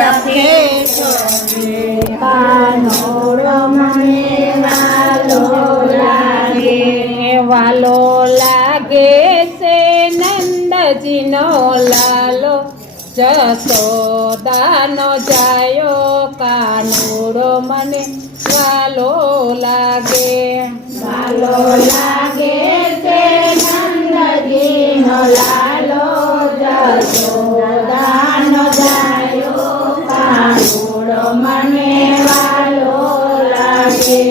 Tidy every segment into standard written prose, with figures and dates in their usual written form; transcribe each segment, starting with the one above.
સખે કાનોડો મને વાલો લાગે, વાલો લાગે છે નંદજીનો લાલો, જશોદાનો જાયો કાનોડો મને વાલો લાગે, વાલો લાગે છે નંદજીનો લાલો, જશોદાનો જાયો કાનોડો મને વાલો લાગે.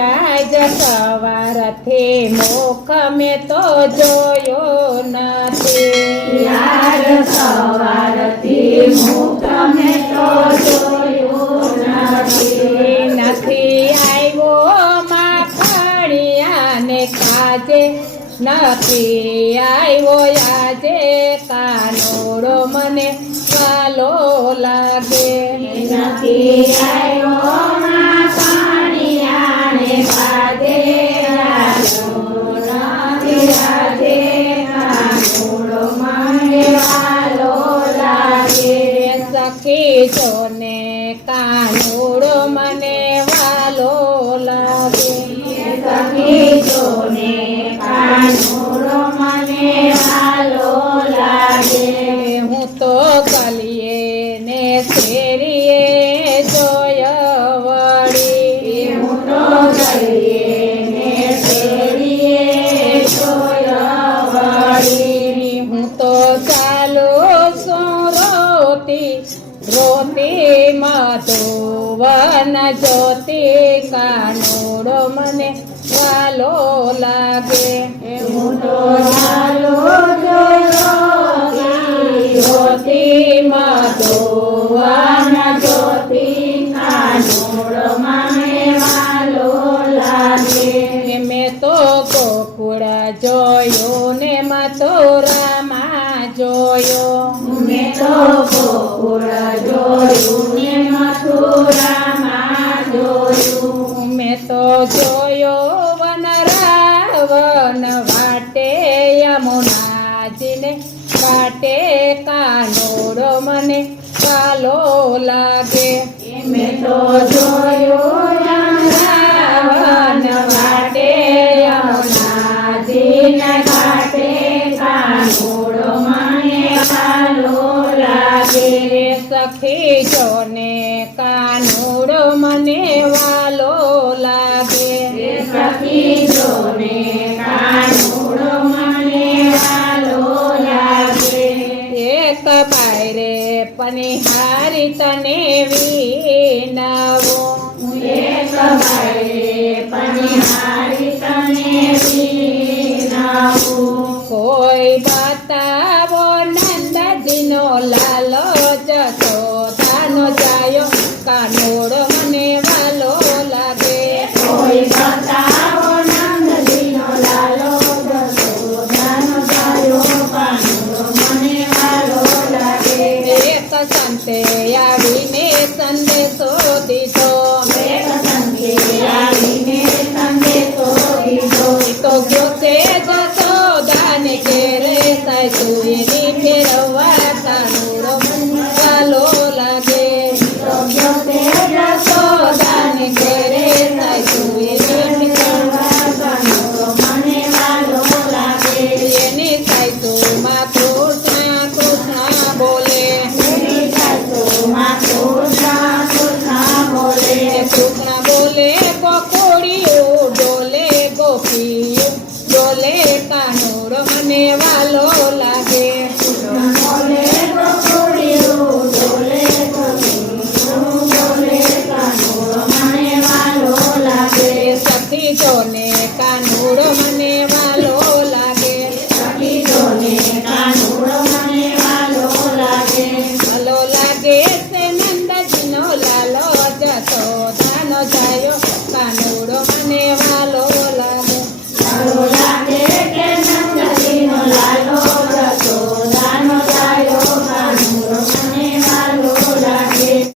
આજ સવારથી મુખ મેં તો જોયો નથી, આજ સવારથી મુખ મેં તો જોયું નથી આવ્યો માખણિયાને કાજે, નથી આવ્યો આજે કાનોડો મને વાલો લાગે, નથી આવ્યો માખણિયાને કાજે, નથી આજે કાનોડો મને વાલો લાગે. સખી જોને કાનોડો મને વાલો લાગે, સખી જોને કાનોડો મને વાલો લાગે. હું તો ગલીએ ને શેરીએ જોય વળી, હું તો ગલીએ ને શેરીએ જોય વળી. હું તો ચાલો શું રોતી રોતી મધુવન જોતી કાનોડો મને વાલો લાગે, હું તો ચાલો જોતી મધુવન જોતી કાનોડો મને વાલો લાગે. મેં તો ગોકુળ જોયું ને મથુરામાં જોયો, મેં તો ગોકુળ જોયું ને મથુરામાં જોયું. મેં તો જોયો વન રાવણ વાટે યમુનાજીને કાટે કાનોડો મને વાલો લાગે, મેં તો જોયો રાવણ વાટે યમુનાજીને કાટે કાનોડો મને વાલો લાગે. સખી જોને કાનોડો મને વાલો લાગે, સખી જોને કાનોડો મને વાલો લાગે. એક બાયરે પનિહારી તને વિનાવો, એક બાયરે પનિહારી તને વિનાવો. કોઈ બતાવો નંદજીનો લાલો, જશોદાનો જાયો કાનોડો મને વાલો લાગે. કોઈ બતાવો નંદજીનો લાલો, જશોદાનો જાયો કાનોડો મને વાલો લાગે. એક સંતે આવીને સંદેશો દીધો, એક સંતે આવીને સંદેશો દીધો. તો ગયો છે જશોદાને ઘેરે, સાસુએની ફેરવવા કાનોડો મને વાલો લાગે. તો ગયો છે જશોદાને ઘેરે, સાસુએની ફેરવવા કાનોડો મને વાલો લાગે. એની સાસુમાં કૃષ્ણ કૃષ્ણ બોલે, એની સાસુમાં કૃષ્ણ કૃષ્ણ બોલે. કૃષ્ણ બોલે ગોકુળિયું ડોલે, ગોપીયું ડોલે કાનોડો મને વાલો લાગે. કૃષ્ણ બોલે ગોકુળિયું ડોલે, ગોપીયું ડોલે કાનોડો મને વાલો લાગે. સખી જોને કાનોડો મને વાલો લાગે, સખી જોને કાનોડો મને વાલો લાગે. વાલો લાગે છે નંદજીનો લાલો, જશોદાનો જાયો કાનોડો મને વાલો